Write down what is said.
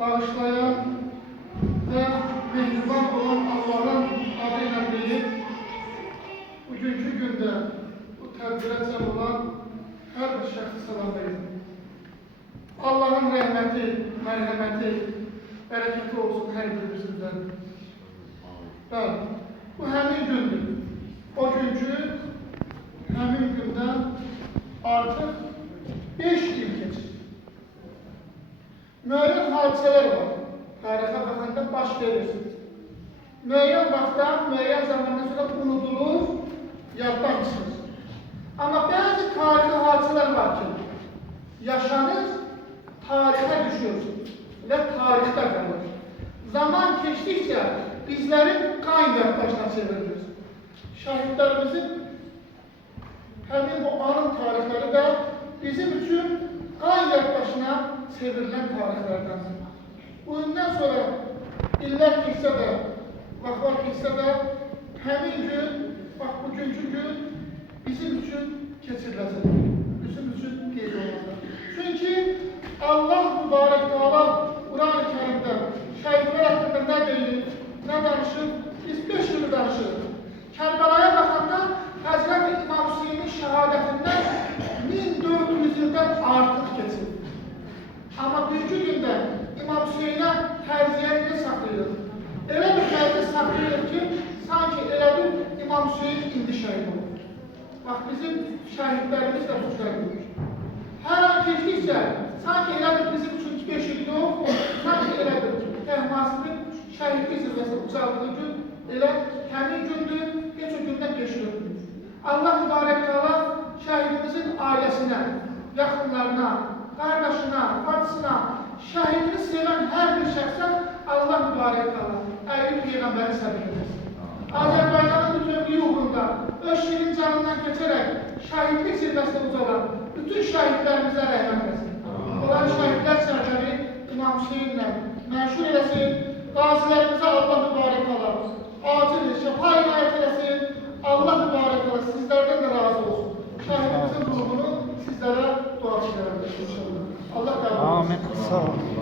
bağışlayan ve mehriban olan Allah'ın adıyla deyip, bugünkü günde bu tədbirə cəm olan hər bir şəxsi salamlayın. Allah'ın rəhməti, mərhəməti, bərəkəti olsun hər birimizdən. Bəli, bu həmin gündür. O günkü həmin gündən artıq 5 il keçir. Müəyyən hadisələr var. Tarixə baxanda baş verir. Müəyyən vaxtdan, müəyyən zamandan sonra unudulur, yaddan çıxır. Amma bəzi tarixi hadisələr var ki, yaşanır, tarixə düşür və tarixdə qalır. Zaman keçdikcə bizlərin qan yaddaşına çevrilir. Şəhidlərimizin həmin bu anın tarixləri də bizim üçün qan yaddaşına çevrilen tarihlerdendir. Bundan sonra iller keçsə də, vaxtlar keçsə də, həmin gün, bax bugünkü gün bizim üçün keçiriləcək, bizim üçün qeyd olacaq. Çünki Allah mübarək Teala Quran-ı Kərimdə şəhidlər haqqında nə deyir, nə danışır, biz 5 yılı danışırıq. Kərbalaya baxanda Həzrət İmam Hüseynin şəhadətindən 1400 ildən artıq keçir. Amma bugünkü gündə İmam Hüseynə təziyyətini saxlayır. Elə bir təziyyət saxlayır ki, sanki elə bir İmam Hüseyn indi şəhid olur. Bax, bizim şəhidlərimiz də bu şəhiddir. Hər an keçdikcə, sanki elə bir bizim üçün 5 il yox, sanki elə bir Təhmasibin şəhidlik zirvəsi ucaldığı gün, elə həmin gündür, heç o gündən 5 il ötürür. Allah mübarək Teala şəhidimizin ailəsinə, yaxınlarına, qardaşına, bacısına, şəhidini sevən hər bir şəxsə Allah mübarək Teala əyib Peyğəmbəri səbir edir. Azərbaycanın bütünlüyü uğrunda öz şirin canından keçərək şəhidlik zirvəsinə ucalan bütün şəhidlərimizə rəhmət etsin. Onların şəhidlər sərkəri İmam Hüseynlə məşhur eləsin, qazilərimizə Allah mübarək Teala acil şəfa inayət eləsin, Allah mübarək Teala sizlərdən də razı olsun. Şəhidimizin ruhunu sizlərə dua edərəm inşallah. Allah qəbul etsin. Amin. Sağ olun.